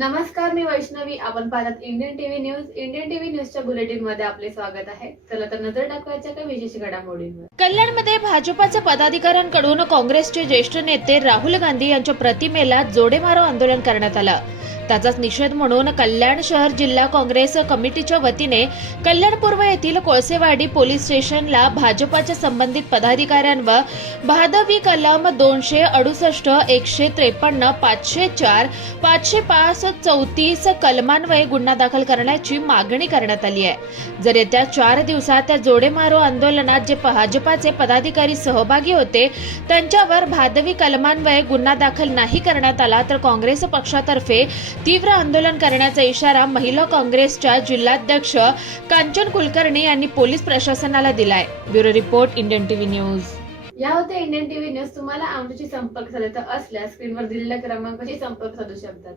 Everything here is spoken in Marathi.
नमस्कार मी वैष्णवी. आपण पाहतात Indian TV news Indian TV न्यूजच्या बुलेटिनमध्ये आपले स्वागत आहे. चला तर नजर टाकवायच्या काही विशेष घडामोडींवर. कल्याणमध्ये भाजपाच्या पदाधिकाऱ्यांकडून काँग्रेसचे ज्येष्ठ नेते राहुल गांधी यांच्या प्रतिमेला जोडेमारो आंदोलन करण्यात आलं. त्याचाच निषेध म्हणून कल्याण शहर जिल्हा काँग्रेस कमिटीच्या वतीने कल्याण पूर्व येथील कोळसेवाडी पोलीस स्टेशनला भाजपाच्या संबंधित पदाधिकाऱ्यांवर भादवी कलम दोनशे अडुसष्ट एकशे त्रेपन्न पाचशे चार पाचशे पाच चौतीस कलमान्वये गुन्हा दाखल करण्याची मागणी करण्यात आली आहे. जर येत्या चार दिवसात त्या जोडेमारो आंदोलनात जे भाजपाचे पदाधिकारी सहभागी होते त्यांच्यावर भादवी कलमान्वये गुन्हा दाखल नाही करण्यात आला तर काँग्रेस पक्षातर्फे तीव्र आंदोलन करण्याचा इशारा महिला काँग्रेसच्या जिल्हाध्यक्ष कांचन कुलकर्णी यांनी पोलीस प्रशासनाला दिलाय. Bureau report Indian TV news. या होत्या इंडियन टीव्ही न्यूज. तुम्हाला आमच्याशी संपर्क साधायचा असल्यास स्क्रीनवर दिलेल्या क्रमांकाशी संपर्क साधू शकतात.